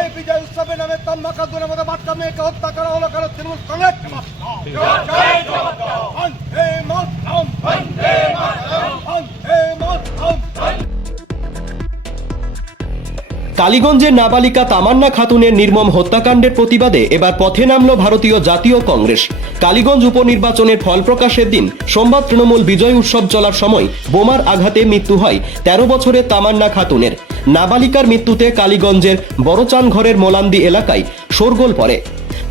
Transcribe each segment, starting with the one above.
এই বিজয় উৎসবের নামে তাম্মা খাতুনের মতো বাচ্চা মেয়েকে হত্যা করা হলো কেন? তৃণমূল কংগ্রেস কালীগঞ্জের নাবালিকা তামান্না খাতুনের নির্মম হত্যাকাণ্ডের প্রতিবাদে এবার পথে নামল ভারতীয় জাতীয় কংগ্রেস। কালীগঞ্জ উপনির্বাচনের ফল প্রকাশের দিন সোমবার তৃণমূল বিজয় উৎসব চলার সময় বোমার আঘাতে মৃত্যু হয় ১৩ বছরের তামান্না খাতুনের। নাবালিকার মৃত্যুতে কালীগঞ্জের বড়চান ঘরের মোলান্দি এলাকায় শোরগোল পড়ে।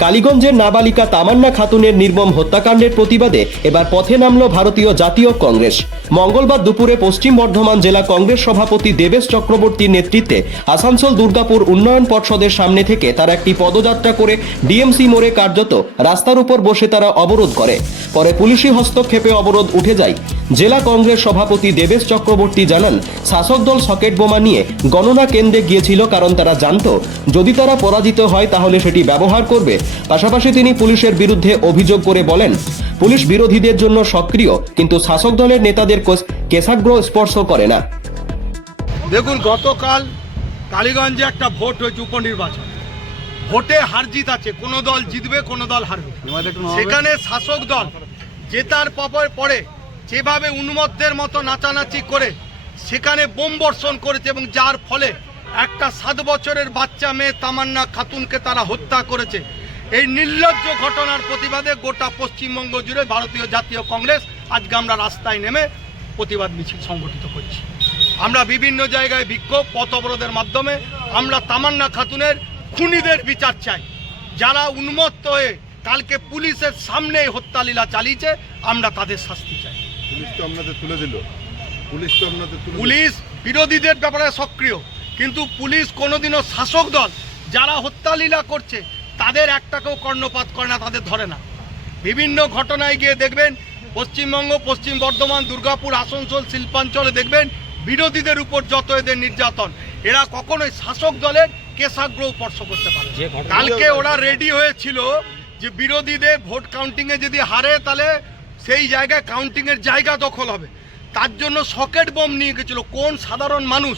কালীগঞ্জের নাবালিকা তামান্না খাতুনের নির্মম হত্যাকাণ্ডের প্রতিবাদে এবার পথে নামল ভারতীয় জাতীয় কংগ্রেস। মঙ্গলবার দুপুরে পশ্চিম বর্ধমান জেলা কংগ্রেস সভাপতি দেবেশ চক্রবর্তীর নেতৃত্বে আসানসোল দুর্গাপুর উন্নয়ন পর্ষদের সামনে থেকে তারা একটি পদযাত্রা করে ডিএমসি মোড়ে কার্যত রাস্তার উপর বসে তারা অবরোধ করে। পরে পুলিশি হস্তক্ষেপে অবরোধ উঠে যায়। জেলা কংগ্রেস সভাপতি দেবেশ চক্রবর্তী জানান, শাসক দল সকেট বোমা নিয়ে গণনা কেন্দ্রে গিয়েছিল কারণ তারা জানত যদি তারা পরাজিত হয় তাহলে সেটি ব্যবহার করবে। পাশাপাশি তিনি পুলিশের বিরুদ্ধে অভিযোগ করে বলেন, পুলিশ বিরোধীদের জন্য সক্রিয় কিন্তু শাসক দলের নেতাদের কেশাগ্র স্পর্শ করে না। দেখুন, গতকাল কালীগঞ্জে একটা ভোট হয়েছে, উপনির্বাচন। ভোটে হার জিত আছে, কোনো দল জিতবে কোনো দল হারবে। সেখানে শাসক দল জেতার পরে যেভাবে উন্মত্তের মতো নাচানাচি করে সেখানে বোম বর্ষণ করেছে এবং যার ফলে একটা 7 বছরের বাচ্চা মেয়ে তামান্না খাতুনকে তারা হত্যা করেছে। এই নির্লজ্জ ঘটনার প্রতিবাদে গোটা পশ্চিমবঙ্গ জুড়ে ভারতীয় জাতীয় কংগ্রেস আজকে আমরা রাস্তায় নেমে প্রতিবাদ মিছিল সংগঠিত করছি। আমরা বিভিন্ন জায়গায় বিক্ষোভ পথ অবরোধের মাধ্যমে আমরা তামান্না খাতুনের খুনিদের বিচার চাই। যারা উন্মত্ত হয়ে কালকে পুলিশের সামনে হত্যালীলা চালিয়েছে, আমরা তাদের শাস্তি চাই। পুলিশ বিরোধীদের ব্যাপারে সক্রিয়, কিন্তু পুলিশ কোনোদিনও শাসক দল যারা হত্যালীলা করছে তাদের একটাকেও কর্ণপাত করে না, তাদের ধরে না। বিভিন্ন ঘটনায় গিয়ে দেখবেন পশ্চিমবঙ্গ, পশ্চিম বর্ধমান, দুর্গাপুর, আসানসোল, শিল্পাঞ্চলে দেখবেন বিরোধীদের উপর যত এদের নির্যাতন, এরা কখনোই শাসক দলের কেশাগ্র স্পর্শ করতে পারে। কালকে ওরা রেডি হয়েছিল যে বিরোধীদের ভোট কাউন্টিংয়ে যদি হারে তাহলে সেই জায়গায় কাউন্টিংয়ের জায়গা দখল হবে। তার জন্য সকেট বোম নিয়ে গেছিল। কোন সাধারণ মানুষ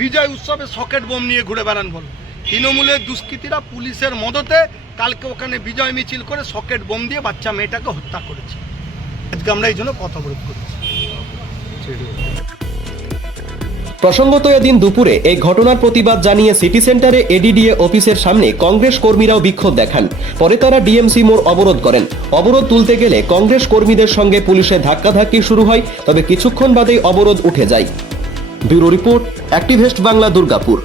বিজয় উৎসবে সকেট বোম নিয়ে ঘুরে বেড়ান বলো? তৃণমূলের দুষ্কৃতীরা পুলিশের মদতে কালকে ওখানে বিজয় মিছিল করে সকেট বোম দিয়ে বাচ্চা মেয়েটাকে হত্যা করেছে। আজকে আমরা এই জন্য পথ অবরোধ করেছি। প্রসঙ্গত এদিন দুপুরে এই ঘটনার প্রতিবাদ জানিয়ে সিটি সেন্টারে এডিডিএ অফিসের সামনে কংগ্রেস কর্মীরাও বিক্ষোভ দেখান। পরে তারা ডিএমসি মোড় অবরোধ করেন। অবরোধ তুলতে গেলে কংগ্রেস কর্মীদের সঙ্গে পুলিশের ধাক্কাধাক্কি শুরু হয়, তবে কিছুক্ষণ বাদেই অবরোধ উঠে যায়। Bureau report, activist Bangla, Durgapur.